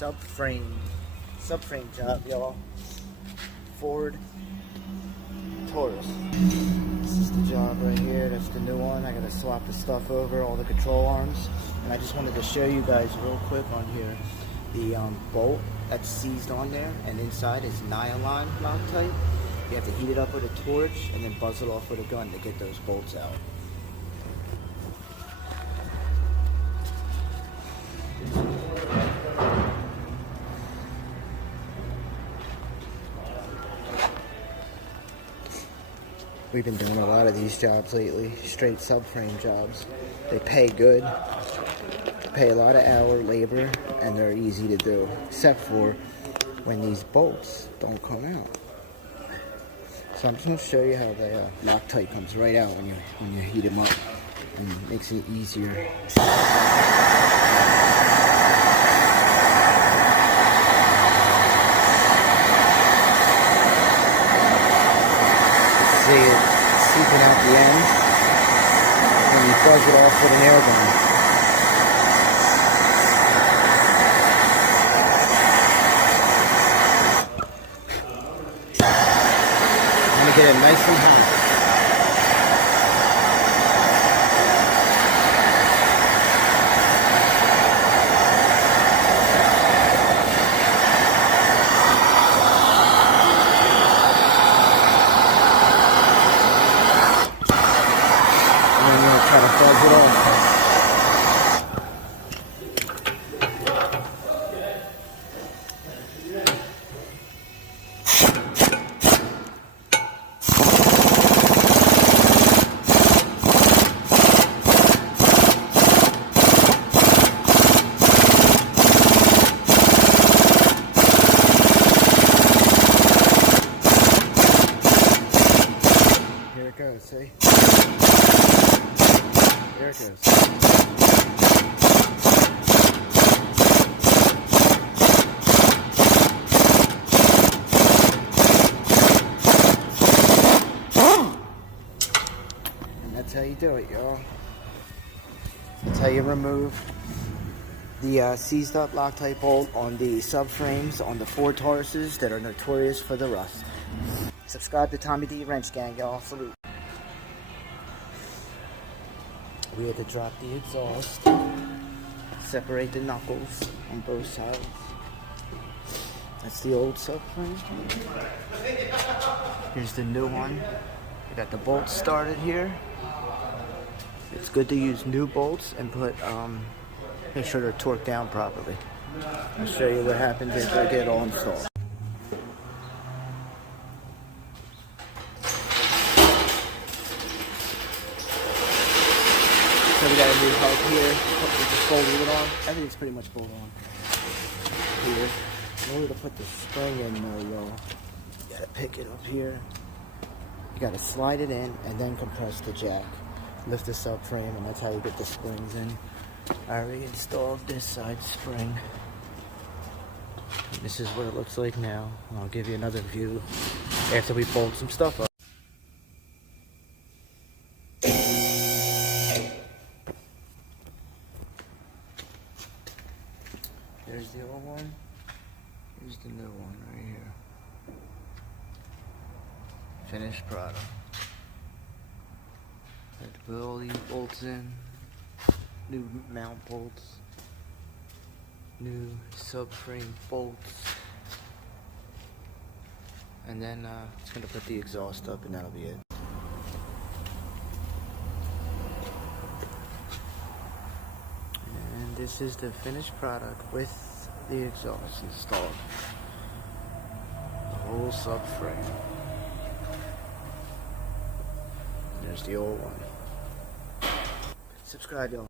subframe job, y'all. Ford Taurus. This is the job right here. That's the new one. I gotta swap the stuff over, all the control arms. And I just wanted to show you guys real quick on here the bolt that's seized on there, and inside is nylon Loctite. You have to heat it up with a torch and then buzz it off with a gun to get those bolts out. We've been doing a lot of these jobs lately, straight subframe jobs. They pay good, pay a lot of hour labor, and they're easy to do, except for when these bolts don't come out. So I'm just going to show you how the Loctite comes right out when you heat them up, and makes it easier. See it seeping out the end, and you buzz it off with an air gun. I'm gonna get it nice and hot. Try to fuzz it off. Here it goes, see? There it goes. And that's how you do it, y'all. That's how you remove the seized up Loctite bolt on the subframes on the Ford Tauruses that are notorious for the rust. Subscribe to Tommy D Wrench Gang, y'all. Salute. We had to drop the exhaust, separate the knuckles on both sides. That's the old subframe. Here's the new one. We got the bolts started here. It's good to use new bolts and put, make sure they're torqued down properly. I'll show you what happens after I get it all installed. So we got a new hub here. We just folded it on. Everything's pretty much bolted on here. In order to put the spring in though, y'all, you gotta pick it up here. You gotta slide it in and then compress the jack. Lift the subframe, and that's how you get the springs in. I already installed this side spring. This is what it looks like now. I'll give you another view after we bolt some stuff up. There's the old one. Here's the new one right here. Finished product. Had to put all these bolts in. New mount bolts. New subframe bolts. And then it's gonna put the exhaust up, and that'll be it. And this is the finished product with the exhaust installed. The whole subframe. There's the old one. Subscribe, y'all.